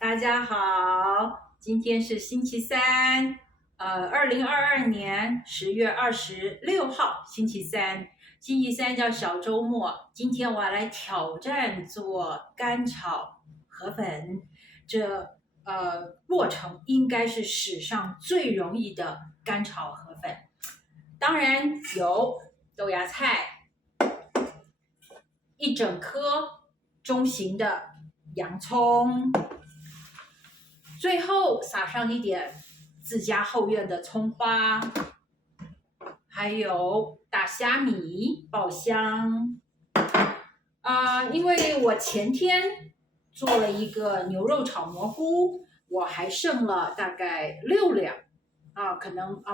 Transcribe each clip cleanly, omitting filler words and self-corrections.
大家好，今天是星期三，2022年10月26号，星期三。星期三叫小周末，今天我要来挑战做干炒河粉，这过程应该是史上最容易的干炒河粉。当然有豆芽菜，一整颗中型的洋葱。最后撒上一点自家后院的葱花，还有大虾米爆香。因为我前天做了一个牛肉炒蘑菇，我还剩了大概6两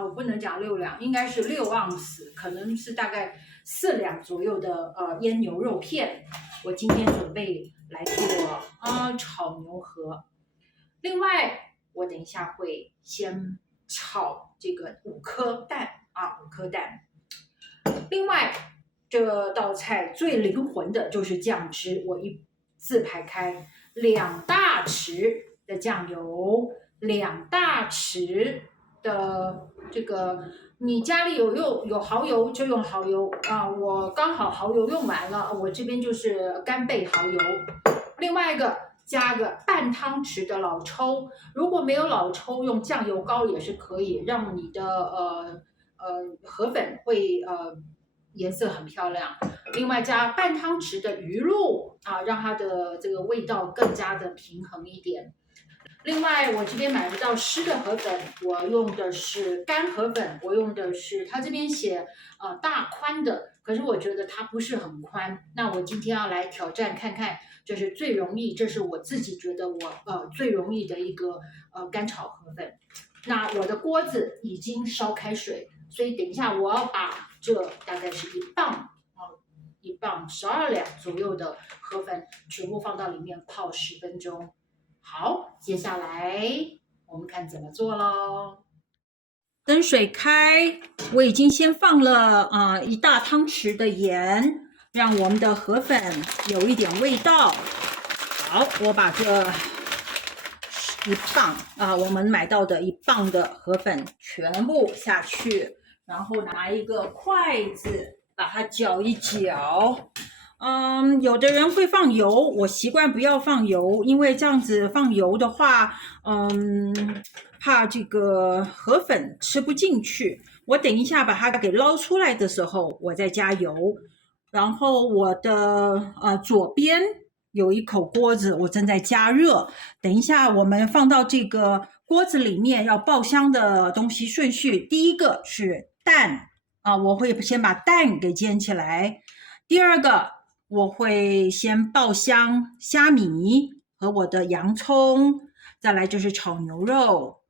我不能讲6两，应该是6盎司，可能是大概4两左右的腌牛肉片。我今天准备来做炒牛河。另外，我等一下会先炒这个5颗蛋5颗蛋。另外，这道菜最灵魂的就是酱汁，我一字排开，2大匙的酱油，2大匙的这个，你家里有蚝油就用蚝油我刚好蚝油用完了，我这边就是干贝蚝油。另外一个加个半汤匙的老抽，如果没有老抽，用酱油膏也是可以，让你的河粉会颜色很漂亮。另外加半汤匙的鱼露让它的这个味道更加的平衡一点。另外，我这边买不到湿的河粉，我用的是干河粉。我用的是它这边写大宽的，可是我觉得它不是很宽。那我今天要来挑战看看，这是最容易，这是我自己觉得我最容易的一个干炒河粉。那我的锅子已经烧开水，所以等一下我要把这大概是1磅1磅12两左右的河粉全部放到里面泡10分钟。好，接下来我们看怎么做咯。等水开，我已经先放了1大汤匙的盐，让我们的河粉有一点味道。好，我把这1磅我们买到的1磅的河粉全部下去，然后拿一个筷子把它搅一搅。有的人会放油，我习惯不要放油，因为这样子放油的话，怕这个河粉吃不进去。我等一下把它给捞出来的时候，我再加油。然后我的左边有一口锅子，我正在加热。等一下我们放到这个锅子里面要爆香的东西顺序，第一个是蛋我会先把蛋给煎起来。第二个我会先爆香虾米和我的洋葱，再来就是炒牛肉。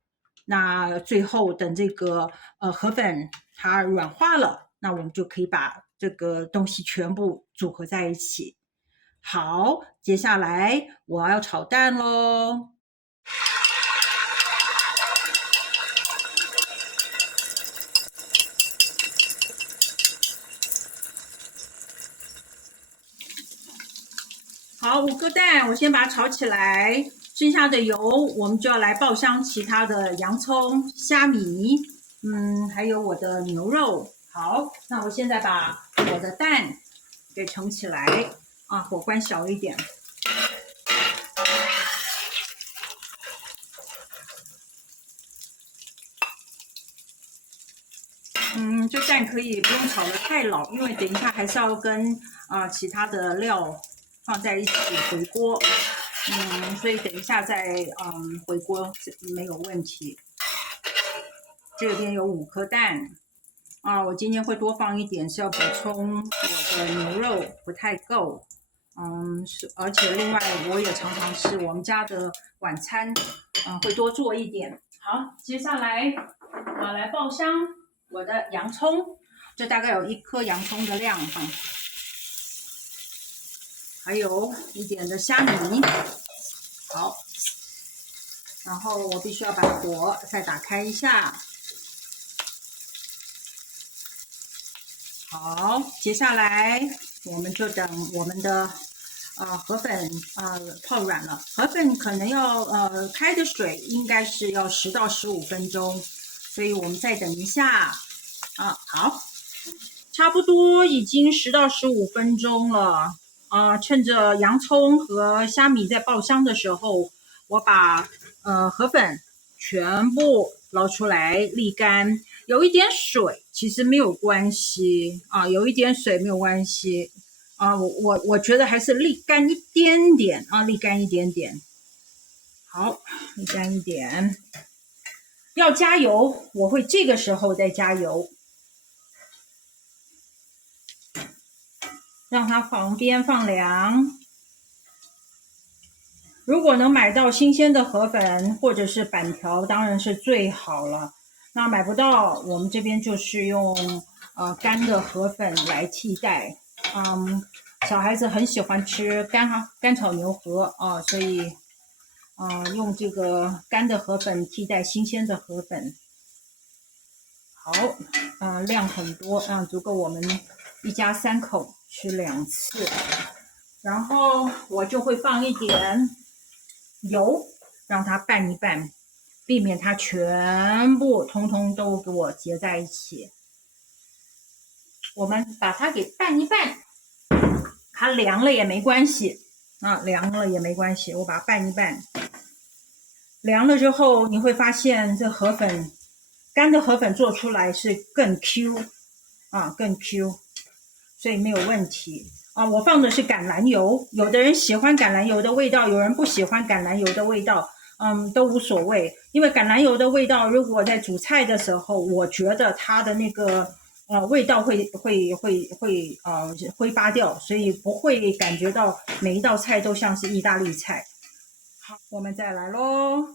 那最后等这个河粉它软化了，那我们就可以把这个东西全部组合在一起。好，接下来我要炒蛋咯。好，5个蛋，我先把它炒起来，剩下的油我们就要来爆香其他的洋葱、虾米，还有我的牛肉。好，那我现在把我的蛋给盛起来火关小一点。这蛋可以不用炒得太老，因为等一下还是要跟其他的料放在一起回锅，所以等一下再回锅没有问题。这边有5颗蛋我今天会多放一点，是要补充我的牛肉不太够。而且另外我也常常吃我们家的晚餐，会多做一点。好，接下来来爆香我的洋葱，这大概有1颗洋葱的量还有一点的虾米。好，然后我必须要把火再打开一下。好，接下来我们就等我们的河粉泡软了，河粉可能要开的水应该是要10到15分钟，所以我们再等一下好，差不多已经10到15分钟了趁着洋葱和虾米在爆香的时候，我把河粉全部捞出来沥干，有一点水其实没有关系有一点水没有关系我觉得还是沥干一点点沥干一点点。好，沥干一点。要加油，我会这个时候再加油，让它旁边放凉。如果能买到新鲜的河粉或者是板条，当然是最好了。那买不到，我们这边就是用干的河粉来替代。小孩子很喜欢吃干炒牛河所以用这个干的河粉替代新鲜的河粉。好，量很多，足够我们一家3口吃2次。然后我就会放一点油，让它拌一拌，避免它全部通通都给我结在一起。我们把它给拌一拌，它凉了也没关系凉了也没关系，我把它拌一拌。凉了之后，你会发现这河粉，干的河粉做出来是更 Q 更 Q， 所以没有问题我放的是橄榄油，有的人喜欢橄榄油的味道，有人不喜欢橄榄油的味道，都无所谓。因为橄榄油的味道，如果在煮菜的时候，我觉得它的那个味道会挥发掉，所以不会感觉到每一道菜都像是意大利菜。好，我们再来咯。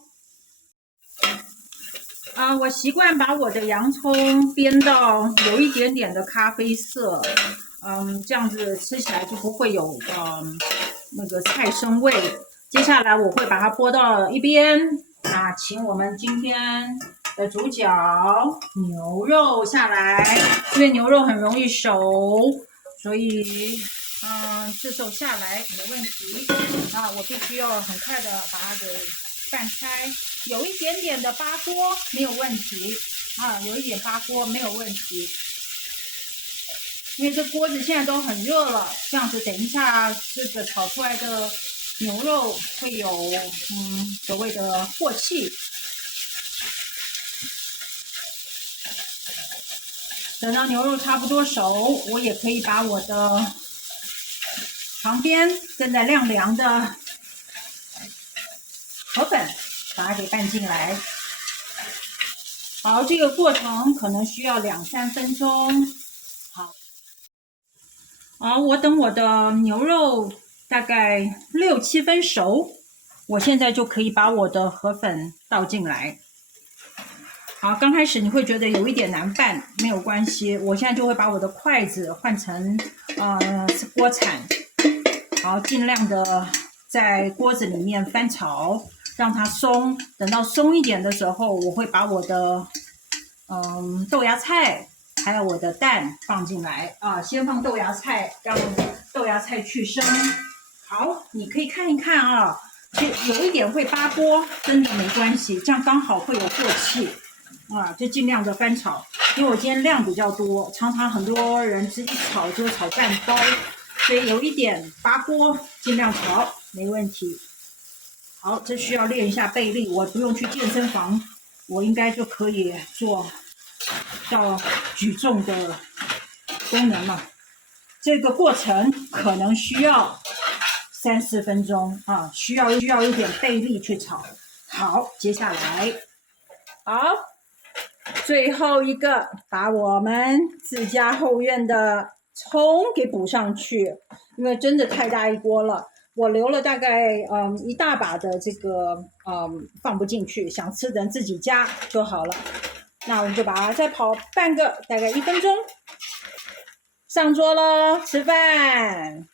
我习惯把我的洋葱煸到有一点点的咖啡色，这样子吃起来就不会有那个菜生味。接下来我会把它拨到一边请我们今天的主角牛肉下来，因为牛肉很容易熟，所以这时候下来没问题我必须要很快的把它给拌开，有一点点的扒锅没有问题有一点扒锅没有问题，因为这锅子现在都很热了，这样子等一下这个炒出来的牛肉会有所谓的过气。等到牛肉差不多熟，我也可以把我的旁边正在晾凉的河粉把它给拌进来。好，这个过程可能需要2、3分钟。好，我等我的牛肉大概6、7分熟，我现在就可以把我的河粉倒进来。好，刚开始你会觉得有一点难拌，没有关系，我现在就会把我的筷子换成锅铲，好，尽量的在锅子里面翻炒，让它松。等到松一点的时候，我会把我的豆芽菜还有我的蛋放进来先放豆芽菜，让豆芽菜去生。好，你可以看一看就有一点会扒锅，真的没关系，这样刚好会有过气就尽量的翻炒。因为我今天量比较多，常常很多人一炒就炒蛋包，所以有一点扒锅，尽量炒没问题。好，这需要练一下背力，我不用去健身房，我应该就可以做到举重的功能了。这个过程可能需要3、4分钟需要一点背力去炒。好，接下来最后一个，把我们自家后院的葱给补上去，因为真的太大一锅了，我留了大概一大把的这个放不进去，想吃的人自己加就好了。那我们就把它再跑半个，大概1分钟，上桌咯，吃饭。